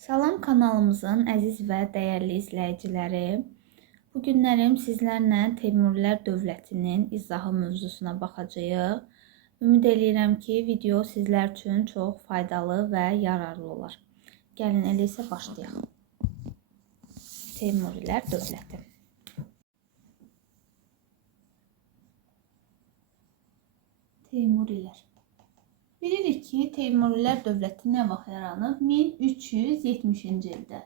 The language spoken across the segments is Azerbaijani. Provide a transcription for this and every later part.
Salam kanalımızın əziz və dəyərli izləyiciləri. Bu günlərim sizlərlə Teymurilər dövlətinin izahı mövzusuna baxacağıq. Ümid edirəm ki, video sizlər üçün çox faydalı və yararlı olar. Gəlin elə isə başlayaq. Teymurilər dövləti. Teymurilər. Bilirik ki, Teymurilər dövləti nə vaxt yaranıb? 1370-ci ildə.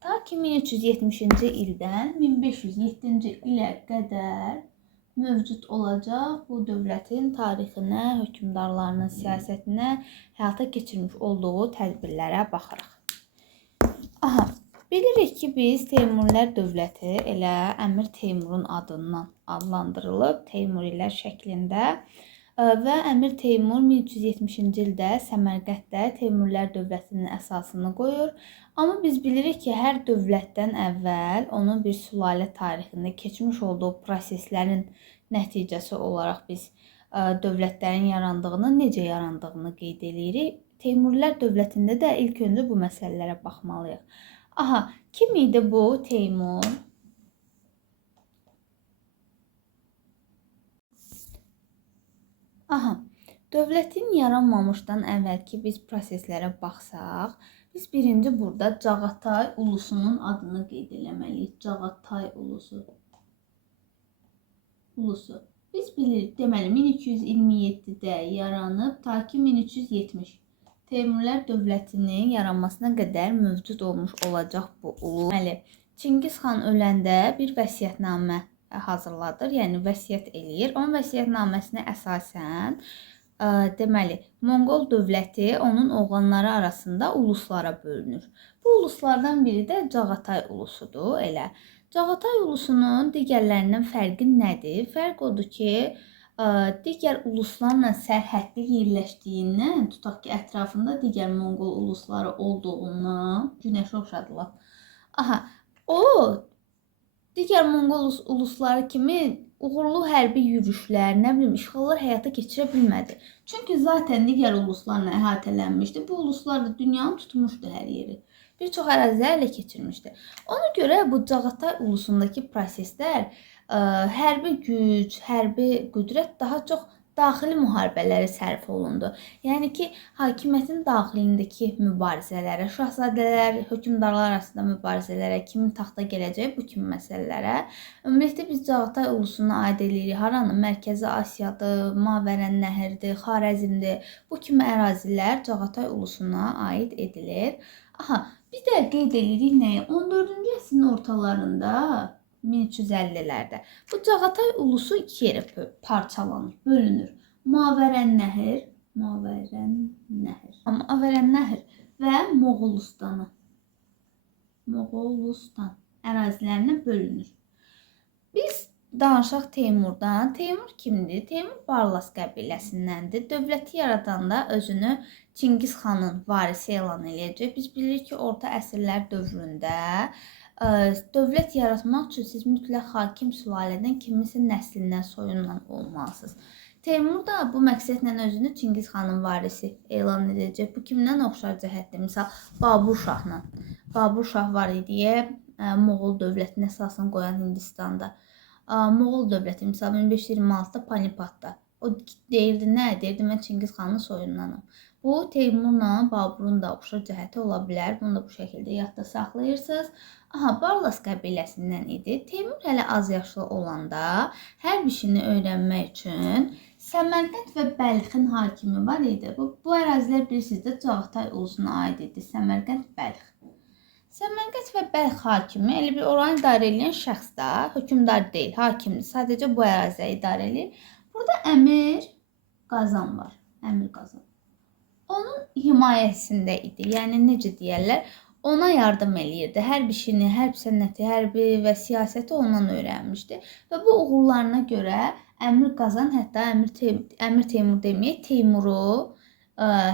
Ta ki 1370-ci ildən 1507-ci ilə qədər mövcud olacaq bu dövlətin tarixinə, hökmdarlarının siyasətinə, həyata keçirmiş olduğu tədbirlərə baxırıq. Bilirik ki, biz Teymurilər dövləti elə Əmir Teymurun adından adlandırılıb Teymurilər şəklində. Və Əmir Teymur 1370-ci ildə Səmərqənddə Teymurilər dövlətinin əsasını qoyur. Amma biz bilirik ki, hər dövlətdən əvvəl onun bir sülalə tarixində keçmiş olduğu proseslərin nəticəsi olaraq biz dövlətlərin yarandığını, necə yarandığını qeyd edirik. Teymurilər dövlətində də ilk öncə bu məsələlərə baxmalıyıq. Kim idi bu Teymur? Dövlətin yaranmamışdan əvvəlki biz proseslərə baxsaq, biz birinci burada Cağatay ulusunun adını qeyd eləməliyik. Cağatay ulusu. Biz bilirik, deməli 1227-də yaranıb ta ki 1370. Teymurilər dövlətinin yaranmasına qədər mövcud olmuş olacaq bu ulus. Deməli, Çingiz xan öləndə bir vəsiyyətnamə hazırladır, yəni vəsiyyət eləyir. Onun vəsiyyətnaməsinə əsasən deməli, Monqol dövləti onun oğlanları arasında uluslara bölünür. Bu uluslardan biri də Cağatay ulusudur, elə. Cağatay ulusunun digərlərindən fərqi nədir? Fərq odur ki, digər uluslarla sərhədli yerləşdiyindən, tutaq ki, ətrafında digər Monqol ulusları olduğundan, günəşə oxşadılar. O, digər Monqol ulusları kimi uğurlu hərbi yürüşlər, işğallar həyata keçirə bilmədi. Çünki zaten digər uluslarla əhatələnmişdi. Bu uluslar da dünyanı tutmuşdu hər yeri. Bir çox əraziləri ələ keçirmişdi. Ona görə bu Cağatay ulusundakı proseslər hərbi güc, hərbi qüdrət daha çox daxili müharibələrə sərf olundu. Yəni ki, hakimiyyətin daxilindəki mübarizələrə, şahzadələr, hökmdarlar arasında mübarizələrə, kimin taxta gələcəyi bu kimi məsələlərə. Ümumiyyətlə biz Cağatay ulusuna aid edirik. Haranın Mərkəzi Asiyadır, Mavərən Nəhərdir, Xarəzmdir. Bu kimi ərazilər Cağatay ulusuna aid edilir. Bir də qeyd edirik nəyi? 14-cü əsrin ortalarında 1350-lərdə bu Cağatay ulusu iki yerə parçalanır, bölünür. Mavərən Nəhər və Moğolistan ərazilərinə bölünür. Biz danışaq Teymurdan. Teymur kimdir? Teymur Barlas qəbiləsindəndir. Dövləti yaradanda özünü Çingiz xanın varisi elan eləyəcək. Biz bilirik ki, orta əsrlər dövründə dövlət yaratmaq üçün siz mütləq hakim sülalədən kiminsə nəslindən, soyundan olmalısınız. Teymur da bu məqsədlə özünü Çingiz xanın varisi elan edəcək. Bu kimdən oxşar cəhətdir? Misal, Babur Şahla. Babur Şah var idi, Moğol dövlətinin əsasını qoyan Hindistanda. Moğol dövləti, misal 1526-da Panipatda. O deyirdi, nə? Deyirdi, mən Çingiz xanın soyundanam. Bu, Teymurla Baburun da oxşar cəhəti ola bilər. Bunu da bu şəkildə yadda saxlayırsınız. Barlas qəbiləsindən idi. Teymur hələ az yaşlı olanda hər bir şeyini öyrənmək üçün Səmərqənd və Bəlxin hakimi var idi. Bu ərazilər bilirsiniz də Cağatay ulusuna aid idi. Səmərqənd, Bəlx. Səmərqənd və Bəlx hakimi elə bir oranı idarə edən şəxs da, hökmdar deyil, hakimdir. Sadəcə bu əraziləri idarə edir. Burada Əmir Qazan var. Əmir Qazan. Onun himayəsində idi. Yəni necə deyərlər? Ona yardım eləyirdi. Hər bir şeyini, hərb sənəti, hərbi və siyasəti ondan öyrənmişdi. Və bu uğurlarına görə Əmir Qazan hətta Əmir Teymur deməyək, Teymuru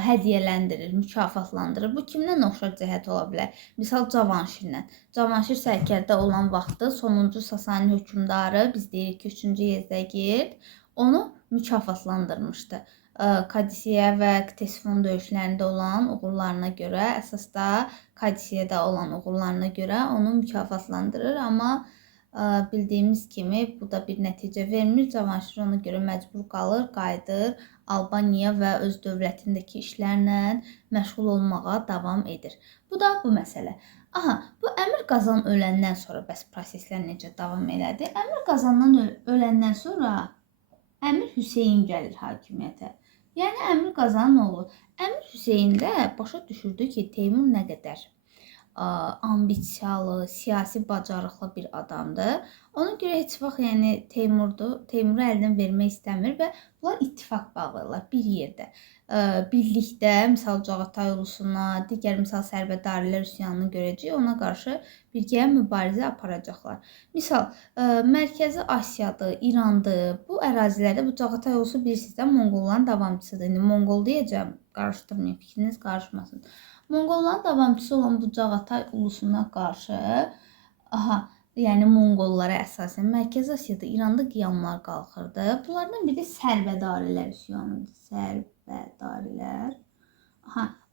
hədiyyələndirir, mükafatlandırır. Bu kimdən oxşar cəhət ola bilər? Misal Cavanşirlə. Cavanşir sərkərdə olan vaxtı sonuncu Sasani hökmdarı, biz deyirik ki, 3-cü Yezdəgird onu mükafatlandırmışdı. Kadisiya və Ktesifon döyüşlərində olan uğurlarına görə, əsas da Kadisiyada olan uğurlarına görə onu mükafatlandırır. Amma bildiyimiz kimi bu da bir nəticə vermir. Cavanşir ona görə məcbur qalır, qayıdır Albaniya və öz dövlətindəki işlərlə məşğul olmağa davam edir. Bu da bu məsələ. Aha, bu Əmir Qazan öləndən sonra bəs proseslər necə davam elədi? Əmir Qazandan öləndən sonra Əmir Hüseyn gəlir hakimiyyətə. Yəni Əmir Qazanın oğlu. Əmir Hüseyn də başa düşürdü ki, Teymur nə qədər ambisiyalı, siyasi bacarıqlı bir adamdır. Ona görə heç vaxt Teymuru əldən vermək istəmir və bunlar ittifaq bağlayırlar bir yerdə. Birlikdə, misal Cağatay ulusuna, digər misal Sərbədarilər üsyanını görəcək, ona qarşı birgə mübarizə aparacaqlar. Misal, Mərkəzi Asiyadır, İrandır, bu ərazilərdə bu Cağatay ulusu bilirsiniz də Monqolların davamçısıdır. İndi Monqol deyəcəm, qarışdırmayın, fikriniz qarışmasın. Monqolların davamçısı olan bu Cağatay ulusuna qarşı, yəni Monqollara əsasən Mərkəzi Asiyada, İranda qiyamlar qalxırdı. Bunlardan biri Sərbədarilər üsyanıdır. Sərbədarilər.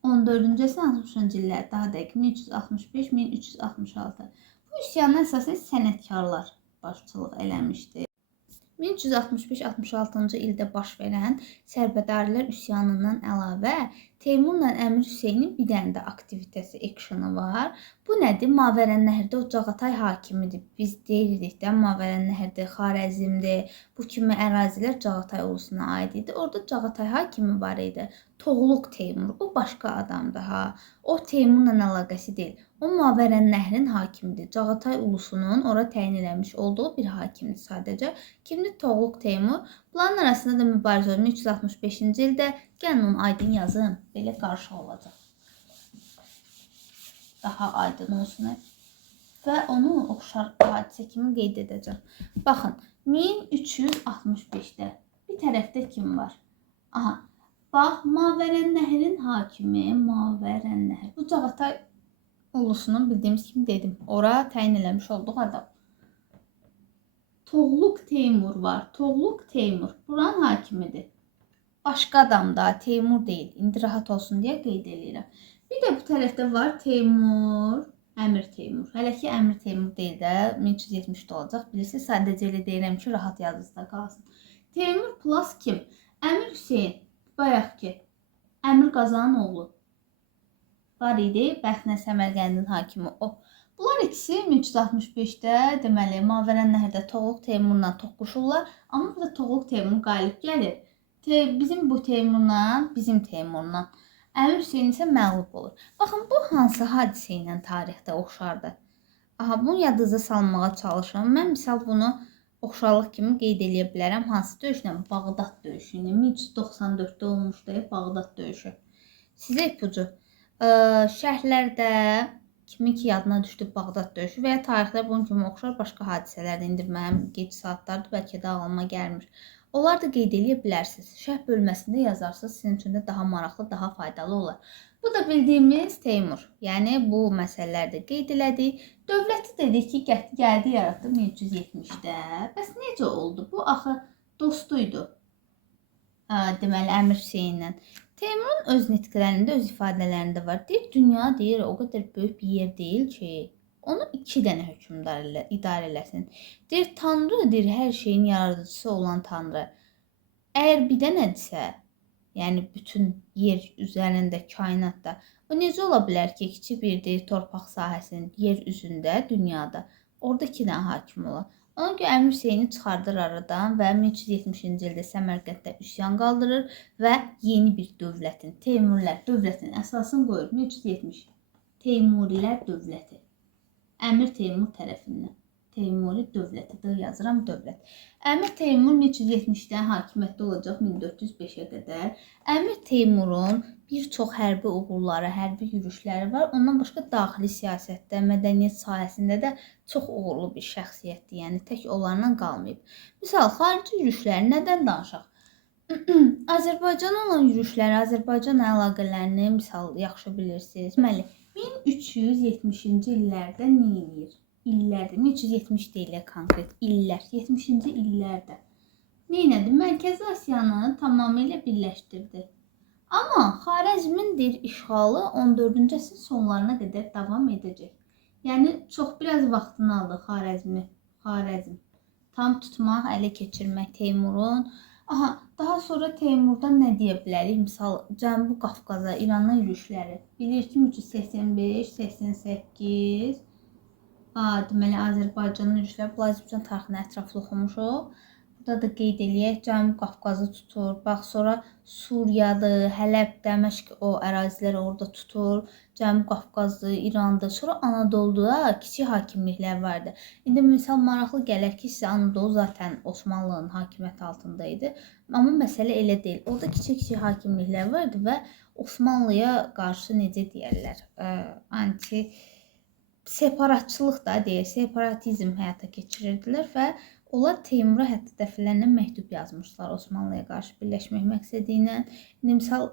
14-cü əsrin 60-cı illər, daha dəqiq 1365-1366. Bu üsyana əsasən sənətkarlar başçılıq eləmişdi. 1365-66-cı ildə baş verən Sərbədarilər üsyanından əlavə Teymurla Əmir Hüseynin bir dənə də aktivitetası, actionu var. Bu nədir? Mavərənnəhərdə o Cağatay hakimidir. Biz deyirik də Mavərənnəhərdə Xarəzmdir. Bu kimi ərazilər Cağatay ulusuna aid idi. Orada Cağatay hakimi var idi. Toğluq Teymur. O başqa adamdır ha. O Teymurla əlaqəsi deyil. O Mavərənnəhərin hakimidir. Cağatay ulusunun ora təyin eləmiş olduğu bir hakimdir sadəcə. Kimdir? Toğluq Teymur. Bunların arasında da mübarizə oldu. 1365-ci ildə gəlin onu aydın yazın. Belə qarşı olacaq. Daha aydın olsun. Və onu oxşar hadisə kimi qeyd edəcəm. Baxın, 1365-də bir tərəfdə kim var? Aha, bax, Mavərənnəhərin hakimi, Mavərənnəhər. Bu Cağatay ulusunun bildiyimiz kimi dedim. Ora təyin eləmiş olduğu adam. Toğluq Teymur var. Toğluq Teymur. Buranın hakimidir. Başqa adam da, Teymur deyil. İndi rahat olsun deyə qeyd edirəm. Bir də bu tərəfdə var Teymur, Əmir Teymur. Hələ ki Əmir Teymur deyil də 1370-də olacaq. Bilirsiniz, sadəcə elə deyirəm ki, rahat yadınızda qalsın. Teymur plus kim? Əmir Hüseyn, bayaq ki, Əmir Qazanın oğlu var idi. Bəxnə Səmərqəndin hakimi o. Bunlar ikisi 1365-də deməli Mavərənnəhərdə Toğluq Teymurla toqquşurlar. Amma burada Toğluq Teymur qalib gəlir. Bizim bu Teymurla, bizim Teymurla. Əmir Hüseyin isə məğlub olur. Baxın, bu hansı hadisə ilə tarixdə oxşardır? Aha, bunu yadınıza salmağa çalışın. Mən misal bunu oxşarlıq kimi qeyd edə bilərəm. Hansı döyüşlə? Bağdad döyüşü. 1394-də olmuşdu Bağdad döyüşü. Sizə ipucu. Şərhlərdə kimin ki yadına düşdü Bağdad döyüşü və ya tarixlər bunun kimi oxşar başqa hadisələrdə indi mənim gec saatlardır, bəlkə də ağlıma gəlmir. Onlar da qeyd edə bilərsiniz. Şərh bölməsində yazarsınız, sizin üçün də daha maraqlı, daha faydalı olar. Bu da bildiyimiz Teymur. Yəni bu məsələlərdə qeyd elədik. Dövləti dedik ki, gəldi yaratdı 1370-də. Bəs necə oldu? Bu axı dostuydu. Deməli Əmir Hüseynlə. Teymurun öz nitqlərində, öz ifadələrində var. Deyir, dünya deyir, o qədər böyük bir yer deyil ki, onu 2 dənə hökmdar idarə eləsin. Deyir, Tanrı, deyir, hər şeyin yaradıcısı olan Tanrı. Əgər bir dənədirsə, yəni bütün yer üzərində, kainatda, o necə ola bilər ki, kiçik bir deyir, torpaq sahəsinin yer üzündə, dünyada, orada 2 dənə hakim ola. Ona görə Əmir Hüseyni çıxardır aradan və 1370-ci ildə Səmərqənddə üsyan qaldırır və yeni bir dövlətin, Teymurilər dövlətinin əsasını qoyur. 1370 Teymurilər dövləti. Əmir Teymur tərəfindən. Teymuri dövləti, yazıram dövlət. Əmir Teymur 1370-dən hakimiyyətdə olacaq 1405-ə qədər. Əmir Teymurun bir çox hərbi uğurları, hərbi yürüşləri var. Ondan başqa daxili siyasətdə, mədəniyyət sahəsində də çox uğurlu bir şəxsiyyətdir. Yəni tək onlarla qalmayıb. Misal, xarici yürüşləri nədən danışaq? Azərbaycana olan yürüşləri, Azərbaycan əlaqələrini misal yaxşı bilirsiniz. Deməli, 1370-ci illərdə nə edir? İllərdə, 1370 deyilə konkret illər, 70-ci illərdə Neynədi? Mərkəzi Asiyanı tamamilə birləşdirdi. Amma Xarəzmin işğalı 14-cü əsrin sonlarına qədər davam edəcək. Yəni çox biraz vaxtını aldı Xarəzm tam tutmaq, ələ keçirmək Teymurun. Daha sonra Teymurdan nə deyə bilərik? Misal Cənubi Qafqaza, İrana yürüşləri. Bilirik ki, 1385-88 deməli Azərbaycanın yürüşləri. Bu Azərbaycan tarixini ətraflı oxumuşuq. Burada da qeyd eləyək, Cənubi Qafqazı tutur. Bax, sonra Suriyadır, Hələb, Dəməşq o ərazilər orada tutur. Cənubi Qafqazdır, İrandır. Sonra Anadoluda kiçik hakimliklər vardı. İndi misal maraqlı gələr ki, sizə Anadolu zaten Osmanlının hakimiyyəti altında idi. Amma məsələ elə deyil. Orada kiçik hakimliklər vardı və Osmanlıya qarşı necə deyirlər, separatçılıq da deyir, separatizm həyata keçirirdilər və onlar Teymura hətta dəfələrlə məktub yazmışlar Osmanlıya qarşı birləşmək məqsədi ilə. İndi misal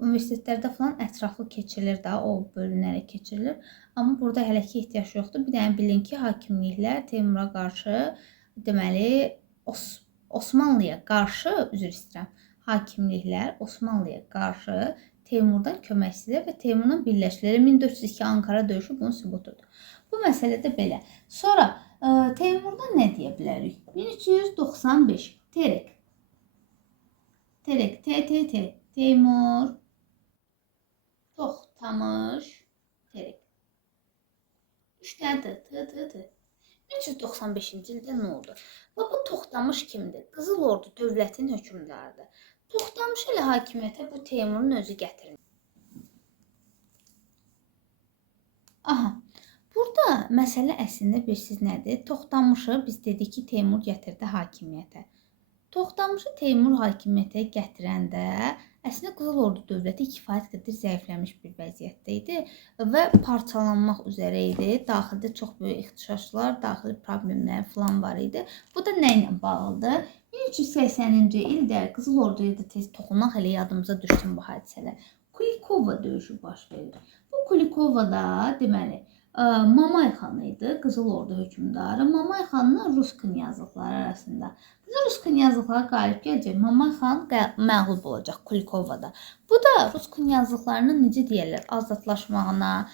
universitetlərdə falan ətraflı keçirilir də, o bölünərək keçirilir. Amma burada hələ ki ehtiyac yoxdur. Bir dənə bilin ki, hakimliklər Teymura qarşı, deməli Osmanlıya qarşı, üzr istəyirəm, hakimliklər Osmanlıya qarşı Teymurdan kömək istəyir və Teymurla birləşdirir. 1402 Ankara döyüşü bunun sübutudur. Bu məsələ də belə. Sonra Teymurdan nə deyə bilərik? 1395 Terek, Teymur, Toxtamış, Terek. 3 dənə 1395-ci ildə nə oldu? Bu Toxtamış kimdir? Qızıl Ordu dövlətinin hökmdarıdır. Toxtamış ilə hakimiyyətə bu Teymurun özü gətirmiş. Burada məsələ əslində bilirsiniz nədir? Toxtamışı biz dedik ki, Teymur gətirdi hakimiyyətə. Toxtamışı Teymur hakimiyyətə gətirəndə əslində Qızıl Ordu dövləti kifayət qədər zəifləmiş bir vəziyyətdə idi və parçalanmaq üzrə idi. Daxildə çox böyük ixtişaşlar, daxili problemlər falan var idi. Bu da nə ilə bağlıdır? 1380-ci ildə Qızıl Orduya da tez toxunmaq, elə yadımıza düşsün bu hadisələr. Kulikova döyüşü baş verir. Bu Kulikovada deməli Mamay xanı idi, Qızıl Ordu hökmdarı. Mamay xanla Rus knyazlıqları arasında. Burada Rus knyazlıqları qalib gələcək. Mamay xan məğlub olacaq Kulikovada. Bu da Rus knyazlıqlarının necə deyirlər, azadlaşmağına,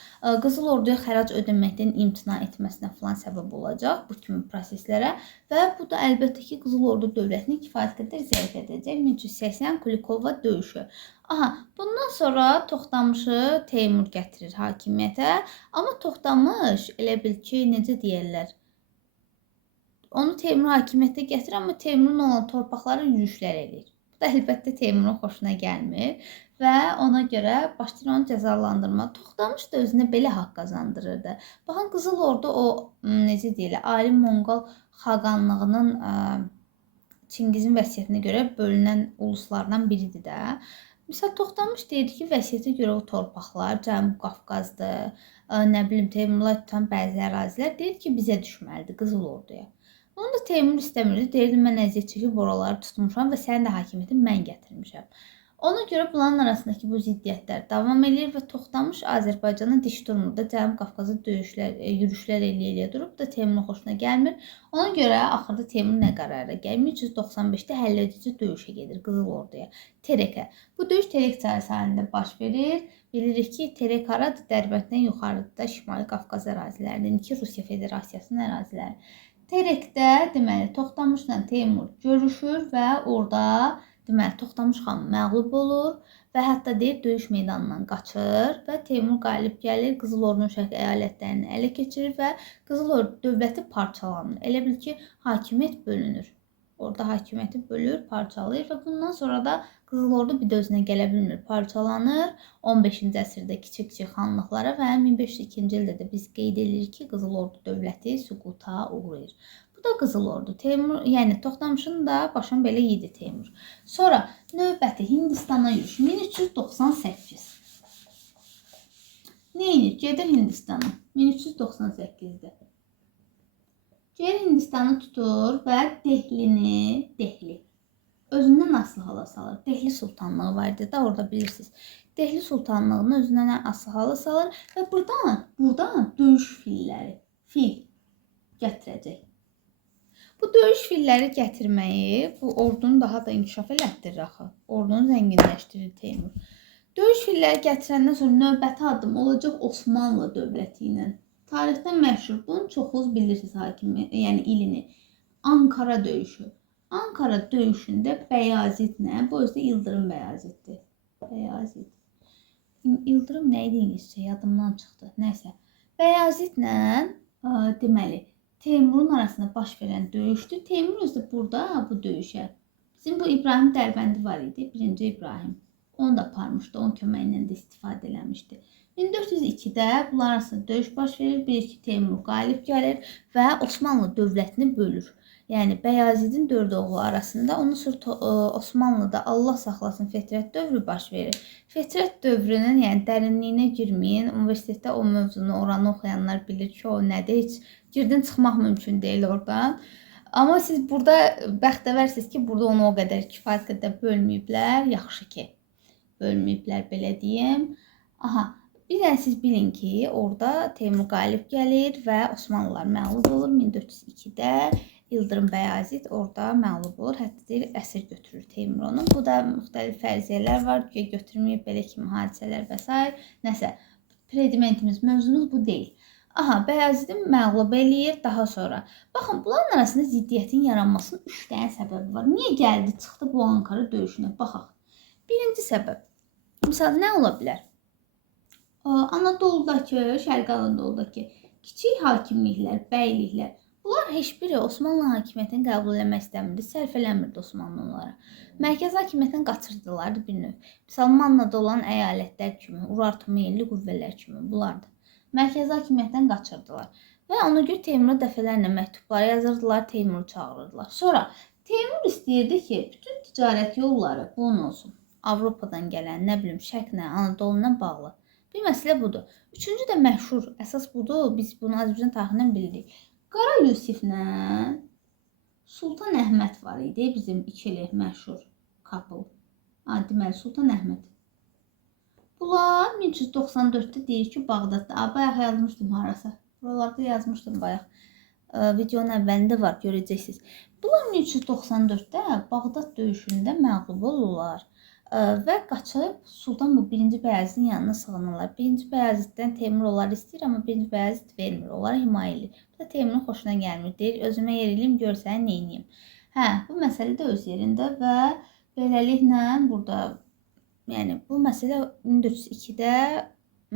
Qızıl Orduya xərac ödəməkdən imtina etməsinə falan səbəb olacaq bu kimi proseslərə və bu da əlbəttə ki, Qızıl Ordu dövlətini kifayət qədər zəif edəcək. 1380 Kulikova döyüşü. Bundan sonra Toxtamışı Teymur gətirir hakimiyyətə. Amma Toxtamış elə bil ki, necə deyirlər, onu Teymur hakimiyyətə gətirir, amma Teymurun olan torpaqları yürüşlər edir. Bu da əlbəttə Teymurun xoşuna gəlmir və ona görə başlayır onu cəzalandırma. Toxtamış da özünə belə haqq qazandırırdı. Baxın, Qızıl Ordu o, necə deyirlər, Ali Monqol xaqanlığının Çingizin vəsiyyətinə görə bölünən uluslardan biridir də. Misal Toxtamış deyir ki, vəsiyyətə görə o torpaqlar, Cənubi Qafqazdır, nə bilim Teymurlar tutan bəzi ərazilər deyir ki, bizə düşməlidir Qızıl Orduya. Onu da Teymur istəmirdi, deyirdi mən əziyyət çəkib oraları tutmuşam və sənin də hakimiyyətini mən gətirmişəm. Ona görə bunların arasındakı bu ziddiyyətlər davam edir və Toxtamış Azərbaycana diş durmurda Cənubi Qafqaza yürüşlər eləyə durub da Teymurun xoşuna gəlmir. Ona görə axırda Teymur nə qərara gəlir? 1395-də həlledici döyüşə gedir Qızıl Orduya, Terekə. Bu döyüş Terek çayı sahilində baş verir. Bilirik ki, Terek haradır? Dərbənddən yuxarıda Şimali Qafqaz ərazilərində, ki Rusiya Federasiyasının əraziləri. Terekdə deməli Toxtamışla Teymur görüşür və orada deməli Toxtamış xan məğlub olur və hətta deyir döyüş meydanından qaçır və Teymur qalib gəlir, Qızıl Ordunun şərq əyalətlərini ələ keçirir və Qızıl Ordu dövləti parçalanır. Elə bil ki, hakimiyyət bölünür. Orada hakimiyyəti bölür, parçalayır və bundan sonra da Qızıl Ordu bir də özünə gələ bilmir, parçalanır 15-ci əsrdə kiçik-kiçik xanlıqlara və 1502-ci ildə də biz qeyd edirik ki, Qızıl Ordu dövləti süquta uğrayır. Bu da Qızıl Ordu. Teymur, yəni Toxtamışın da başın belə yedi Teymur. Sonra növbəti Hindistana yürüş 1398. Neyinir? Gedir Hindistana 1398-də. Gedir Hindistanı tutur və Dehli özündən asılı hala salır. Dehli sultanlığı var idi da orada bilirsiniz. Dehli sultanlığını özündən asılı hala salır və buradan döyüş fil gətirəcək. Bu döyüş filləri gətirməyi bu ordunu daha da inkişaf elətdirir axı. Ordunu zənginləşdirir Teymur. Döyüş filləri gətirəndən sonra növbəti addım olacaq Osmanlı dövləti ilə. Tarixdən məşhur, bunu çoxunuz bilirsiniz hakimi, yəni ilini. Ankara döyüşü. Ankara döyüşündə Bəyazitlə, bu özü də İldırım Bəyazitdir. Bəyazit. İldırım nə idi ingiliscə? Yadımdan çıxdı. Nəysə. Bəyazitlə deməli Teymurun arasında baş verən döyüşdür. Teymur özü də burada bu döyüşə. Bizim bu İbrahim Dərbəndi var idi, 1-ci İbrahim. Onu da aparmışdı, onun köməyindən də istifadə eləmişdi. 1402-də bunlar arasında döyüş baş verir. Bir-iki Teymur qalib gəlir və Osmanlı dövlətini bölür. Yəni Bəyazidin 4 oğlu arasında, ondan sonra Osmanlıda Allah saxlasın Fetrət dövrü baş verir. Fetrət dövrünün yəni dərinliyinə girməyin, universitetdə o mövzunu, oranı oxuyanlar bilir ki, o nədir, heç girdən çıxmaq mümkün deyil oradan. Amma siz burada bəxtəvərsiniz ki, burada onu o qədər kifayət qədər bölməyiblər, yaxşı ki, bölməyiblər belə deyim. Aha, bir də siz bilin ki, orada Teymur qalib gəlir və Osmanlılar məğlub olur 1402-də. İldırım Bəyazit orada məğlub olur, hətta deyir, əsir götürür Teymur onu. Bu da müxtəlif fərziyyələr var ki, götürməyib belə kimi hadisələr və s. Nəsə, predimentimiz, mövzumuz bu deyil. Aha, Bəyazidin məğlub eləyir daha sonra. Baxın, bunların arasında ziddiyyətin yaranmasının 3 dənə səbəbi var. Niyə gəldi, çıxdı bu Ankara döyüşünə? Baxaq. Birinci səbəb, misal, nə ola bilər? Anadoludakı, Şərqi Anadoludakı kiçik hakimliklər, bəyliklər, bunlar heç biri Osmanlı hakimiyyətini qəbul eləmək istəmirdi, sərf eləmirdi Osmanlı onlara. Mərkəzi hakimiyyətdən qaçırdılar bir növ. Misal, Mannada olan əyalətlər kimi, Urartu milli qüvvələr kimi bunlardır. Mərkəzi hakimiyyətdən qaçırdılar. Və ona görə Teymura dəfələrlə məktublar yazırdılar, Teymuru çağırırdılar. Sonra Teymur istəyirdi ki, bütün ticarət yolları bunun olsun. Avropadan gələn, nə bilim, Şərqlə, Anadoluna bağlı. Bir məsələ budur. Üçüncü də məşhur, əsas budur, biz bunu Azərbaycan tarixindən bildik. Qara Yusiflə Sultan Əhməd var idi, bizim ikili məşhur couple. Deməli, Sultan Əhməd. Bunlar 1394-də deyir ki, Bağdadda. Bayaq yazmışdım harasa. Buralarda yazmışdım bayaq. Videonun əvvəlində var, görəcəksiniz. Bunlar 1394-də Bağdad döyüşündə məğlub olurlar. Və qaçıb Sultan bu 1-ci Bəyazidin yanına sığınırlar. 1-ci Bəyaziddən Teymur onları istəyir, amma 1-ci Bəyazid vermir, onlara himayə edir. Bu da Teymurun xoşuna gəlmir, deyir, özümə yer eləyim, görsəni neyniyim. Bu məsələ də öz yerində və beləliklə burada, yəni bu məsələ 1402-də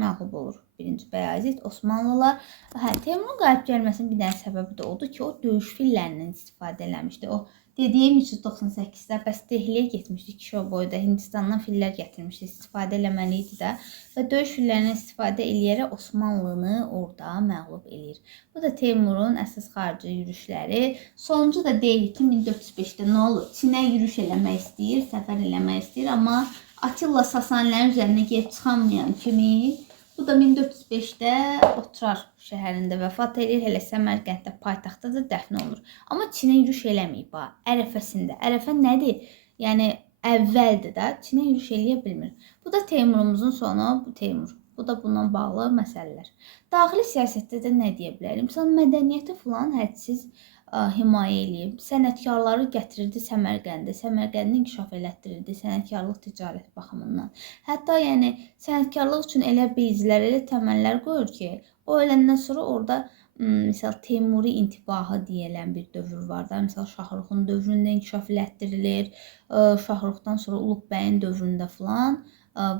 məğlub olur 1-ci Bəyazid, Osmanlılar. Teymurun qalib gəlməsinin bir dənə səbəbi də odur ki, o döyüş fillərindən istifadə eləmişdi. O dediyim 398-də bəs Dehliyə getmişdi kişi o boyda, Hindistandan fillər gətirmişdi, istifadə eləməliydi də və döyüş fillərindən istifadə eləyərək Osmanlını orada məğlub eləyir. Bu da Teymurun əsas xarici yürüşləri. Sonuncu da deyil ki, 1405-də nə olur? Çinə yürüş eləmək istəyir, səfər eləmək istəyir, amma Atilla Sasanilərin üzərinə gedib çıxanmayan kimi bu da 1405-də Otrar şəhərində vəfat edir, elə Səmərqənddə paytaxtda da dəfn olunur. Amma Çinə yürüş eləməyib ha, ərəfəsində. Ərəfə nədir? Yəni əvvəldir də, Çinə yürüş eləyə bilmir. Bu da Teymurumuzun sonu, bu Teymur. Bu da bununla bağlı məsələlər. Daxili siyasətdə də nə deyə bilərim? Məsələn, mədəniyyəti falan hədsiz himayə eləyib. Sənətkarları gətirirdi Səmərqəndə. Səmərqəndini inkişaf elətdirirdi sənətkarlıq ticarət baxımından. Hətta yəni sənətkarlıq üçün elə bezlər, elə təməllər qoyur ki, o öləndən sonra orada misal Teymuri intibahı deyilən bir dövr var da. Misal Şahruxun dövründə inkişaf elətdirilir. Şahruxdan sonra Uluqbəyin dövründə falan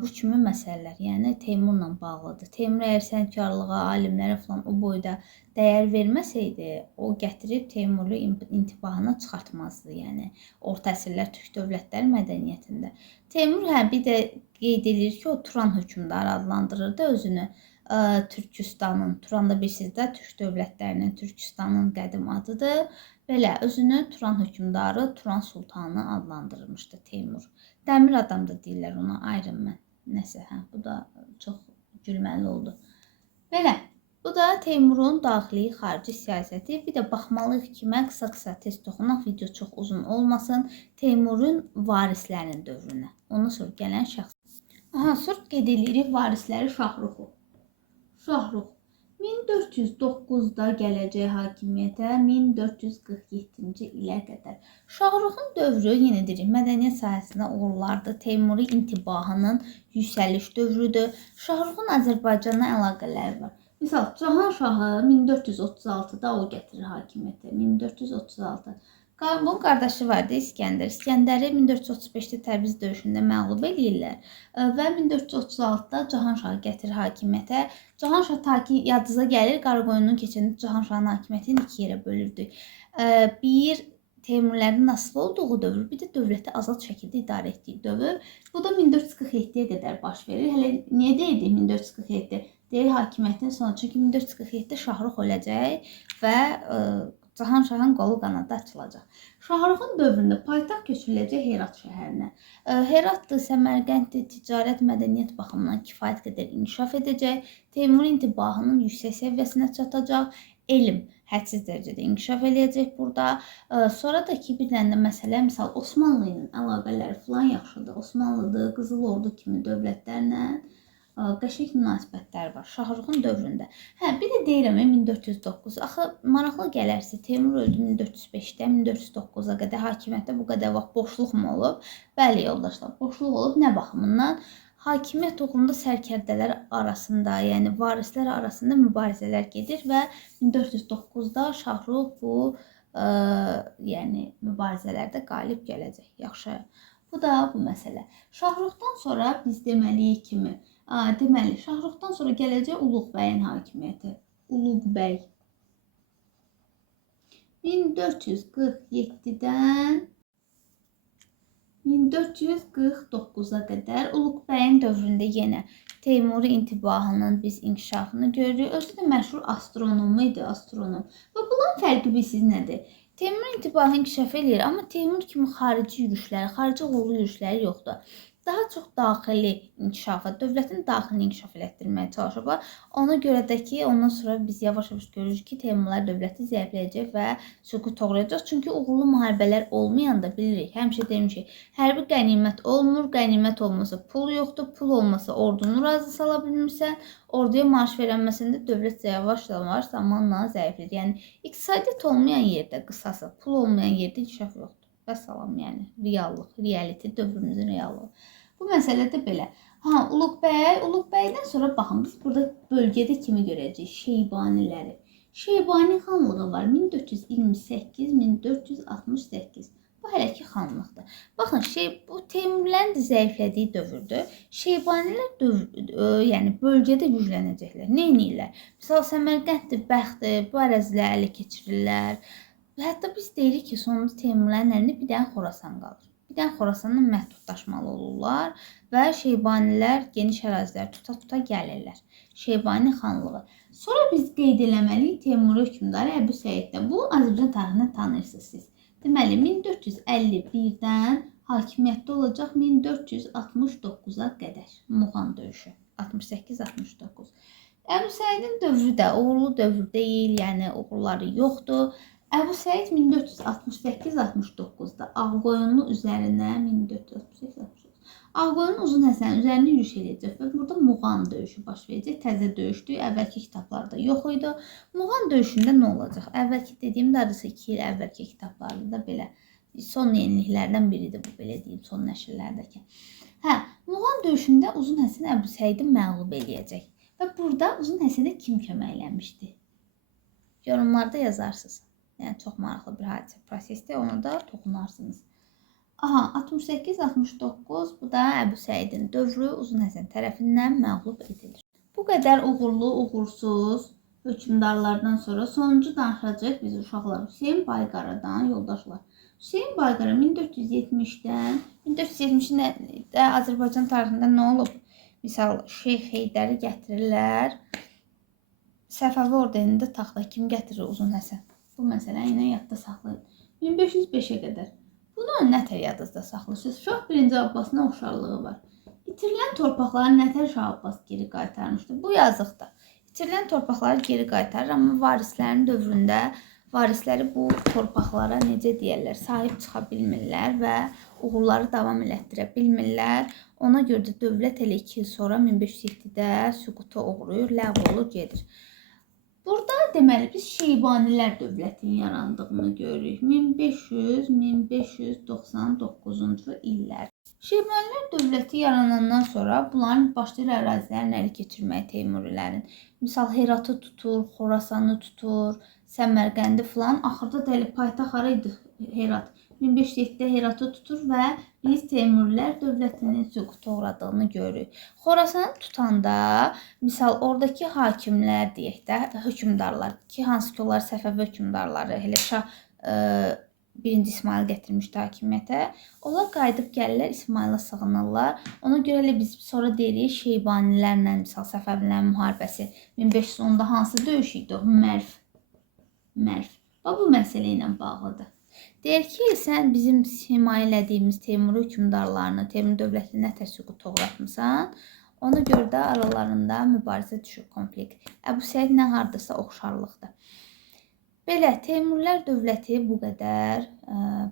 bu kimi məsələlər, yəni Teymurla bağlıdır. Teymur əgər sənətkarlığa, alimlərə falan o boyda dəyər verməsəydi, o gətirib Teymurlu intibahını çıxartmazdı, yəni orta əsrlər türk dövlətləri mədəniyyətində. Teymur bir də qeyd edir ki, o Turan hökmdarı adlandırırdı özünü. Türkistanın, Turanda bilirsiniz də, türk dövlətlərinin Türkistanın qədim adıdır. Belə özünü Turan hökmdarı, Turan sultanı adlandırmışdı Teymur. Dəmir adam da deyirlər ona, Iron Man. Nəsə, bu da çox gülməli oldu. Belə, bu da Teymurun daxili, xarici siyasəti. Bir də baxmalıyıq ki, mən qısa test toxunaq, video çox uzun olmasın. Teymurun varislərinin dövrünə. Ondan sonra gələn şəxs. Sonra qeyd edirik varisləri Şahruxu. Şahruх 1409-da gələcək hakimiyyətə 1447-ci ilə qədər. Şahrukun dövrü, yenə deyirəm, mədəniyyət sahəsində uğurlardır. Teymuri intibahının yüksəliş dövrüdür. Şahrukun Azərbaycanla əlaqələri var. Misal, Cahanşahı 1436-da o gətirir hakimiyyətə. 1436. Bunun qardaşı vardı, İskəndər. İskəndəri 1435-də Təbriz döyüşündə məğlub edirlər və 1436-da Cahanşahı gətirir hakimiyyətə. Cahanşah ta ki yadınıza gəlir, Qaraqoyunun keçəndə Cahanşahın hakimiyyətini iki yerə bölürdük. Bir, Teymurilərin asılı olduğu dövr, bir də dövləti azad şəkildə idarə etdiyi dövr. Bu da 1447-yə qədər baş verir. Hələ niyə deyildik 1447? Deyir hakimiyyətin sonu. Çünki 1447-də Şahrux öləcək və Cahanşahın qolu qanadı açılacaq. Şahrukun dövründə paytaxt köçürüləcək Herat şəhərinə. Heratdır, Səmərqənddir, ticarət, mədəniyyət baxımından kifayət qədər inkişaf edəcək. Teymur intibahının yüksək səviyyəsinə çatacaq. Elm hədsiz dərəcədə inkişaf edəcək burada. Sonra da ki, bir dənə məsələ, misal Osmanlı ilə əlaqələri falan yaxşıdır. Osmanlıdır, Qızıl Ordu kimi dövlətlərlə qəşəng münasibətlər var Şahrukun dövründə. Bir də deyirəm 1409. Axı maraqlı gələrsə, Teymur öldü 1405-dən 1409-a qədər hakimiyyətdə bu qədər vaxt boşluq mu olub? Bəli, yoldaşlar, boşluq olub. Nə baxımından? Hakimiyyət uğrunda sərkərdələr arasında, yəni varislər arasında mübarizələr gedir və 1409-da Şahruk bu yəni mübarizələrdə qalib gələcək. Yaxşı. Bu da bu məsələ. Şahrukdan sonra biz deməliyik kimi, deməli, Şahrukdan sonra gələcək Uluqbəyin hakimiyyəti. Uluqbəy 1447-dən 1449-a qədər Uluqbəyin dövründə yenə Teymuri intibahının biz inkişafını görürük. Özü də məşhur astronom idi, astronom. Və bunun fərqi bilirsiniz nədir? Teymur intibahı inkişaf edir, amma Teymur kimi xarici yürüşləri, xarici uğurlu yürüşləri yoxdur. Daha çox daxili inkişafa, dövlətin daxilini inkişaf elətdirməyə çalışırlar. Ona görə də ki, ondan sonra biz yavaş-yavaş görürük ki, Teymurlar dövləti zəifləyəcək və süqut uğrayacaq. Çünki uğurlu müharibələr olmayanda bilirik, həmişə demişik, hərbi qənimət olmur, qənimət olmasa pul yoxdur, pul olmasa ordunu razı sala bilmirsən, orduya maaş verənməsində dövlət yavaş-yavaş zamanla zəifləyir. Yəni, iqtisadiyyat olmayan yerdə, qısası, pul olmayan yerdə inkişaf yoxdur. Vəssalam, yəni, reallıq, reality, dövrümüzün reallığı. Bu məsələ də belə. Uluqbəydən sonra baxın, biz burada bölgədə kimi görəcəyik? Şeybaniləri. Şeybani xanlığı var 1428-1468. Bu hələ ki xanlıqdır. Baxın, bu Teymurlərin də zəiflədiyi dövrdür. Şeybanilər yəni bölgədə güclənəcəklər. Nə edirlər? Misal Səmərqənddir, Bəxtdir, bu əraziləri ələ keçirirlər. Və hətta biz deyirik ki, sonunda Teymurlərin əlində bir dənə Xorasan qalır. Bir dənə Xorasanla məhdudlaşmalı olurlar və Şeybanilər geniş ərazilər tuta-tuta gəlirlər. Şeybani xanlığı. Sonra biz qeyd eləməliyik Teymuri hökmdarı Əbu Səiddə. Bu Azərbaycan tarixini tanıyırsınız siz. Deməli, 1451-dən hakimiyyətdə olacaq 1469-a qədər. Muğan döyüşü. 68-69. Əbu Səidin dövrü də uğurlu dövr deyil, yəni uğurları yoxdur. Əbu Səid 1468-69-da Ağqoyunlu üzərinə 1468-69 Ağqoyunlu Uzun Həsənin üzərinə yürüş edəcək və burada Muğan döyüşü baş verəcək. Təzə döyüşdür, əvvəlki kitablarda yox idi. Muğan döyüşündə nə olacaq? Əvvəlki dediyim də adresi 2 il əvvəlki kitablarda da belə son yeniliklərdən biridir bu, belə deyim, son nəşrlərdəki. Muğan döyüşündə Uzun Həsən Əbu Səidi məğlub eləyəcək və burada Uzun Həsənə kim köməklənmişdi? Yorumlarda yazarsınız. Yəni, çox maraqlı bir hadisə prosesdir, onu da toxunarsınız. 68-69, bu da Əbu Səidin dövrü Uzun Həsən tərəfindən məğlub edilir. Bu qədər uğurlu, uğursuz hökmdarlardan sonra sonuncu danışacaq biz uşaqlar Hüseyn Bayqaradan, yoldaşlar. Hüseyn Bayqara 1470-dən, 1470-də Azərbaycan tarixində nə olub? Misal, Şeyx Heydəri gətirirlər, Səfəvi ordenində taxta kim gətirir Uzun Həsən? Bu məsələ ilə yadda saxlayın. 1505-ə qədər. Bunu nətər yadınızda saxlayırsınız? Şah 1. Abbasın oxşarlığı var. İtirilən torpaqları nətər Şah Abbas geri qaytarmışdı? Bu yazıqda. İtirilən torpaqları geri qaytarır, amma varislərin dövründə varisləri bu torpaqlara necə deyərlər, sahib çıxa bilmirlər və uğurları davam elətdirə bilmirlər. Ona görə də dövlət elə 2 il sonra 1507-də süquta uğrayır, ləğv olur, gedir. Burada deməli biz Şeybanilər dövlətinin yarandığını görürük. 1500-1599-cu illər. Şeybanilər dövləti yaranandan sonra bunların başlayır ərazilərini ələ keçirməyə Teymurilərin. Misal Heratı tutur, Xorasanı tutur, Səmərqəndi filan. Axırda da elə paytaxt hara idi? Herat. 1507-də Heratı tutur və biz Teymurilər dövlətinin süquta uğradığını görürük. Xorasanı tutanda, misal oradakı hakimlər deyək də, hökmdarlar ki, hansı ki onlar Səfəvi hökmdarları, elə Şah 1-ci İsmayıl gətirmişdi hakimiyyətə. Onlar qayıdıb gəlirlər, İsmayıla sığınırlar. Ona görə elə biz sonra deyirik Şeybanilərlə, misal Səfəvilərin müharibəsi 1510-da hansı döyüş idi o? Mərv. Bu məsələ ilə bağlıdır. Deyir ki, sən bizim himayə elədiyimiz Teymur hökmdarlarını, Teymur dövlətini nətər süquta uğratmısan? Ona görə də aralarında mübarizə düşür, konflikt. Əbu Səid nə hardasa oxşarlıqdır. Belə, Teymurilər dövləti bu qədər.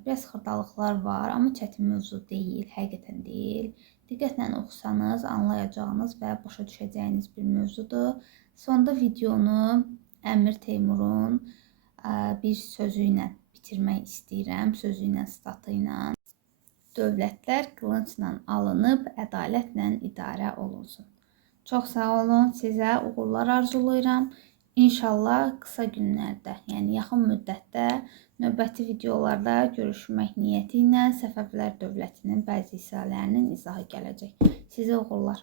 Biraz xırdalıqlar var, amma çətin mövzu deyil, həqiqətən deyil. Diqqətlə oxusanız, anlayacağınız və başa düşəcəyiniz bir mövzudur. Sonda videonu Əmir Teymurun bir sözü ilə bitirmək istəyirəm, sözü ilə, statı ilə. Dövlətlər qılıncla alınıb, ədalətlə idarə olunsun. Çox sağ olun, sizə uğurlar arzulayıram. İnşallah qısa günlərdə, yəni yaxın müddətdə növbəti videolarda görüşmək niyyəti ilə Səfəvilər dövlətinin bəzi hissələrinin izahı gələcək. Sizə uğurlar.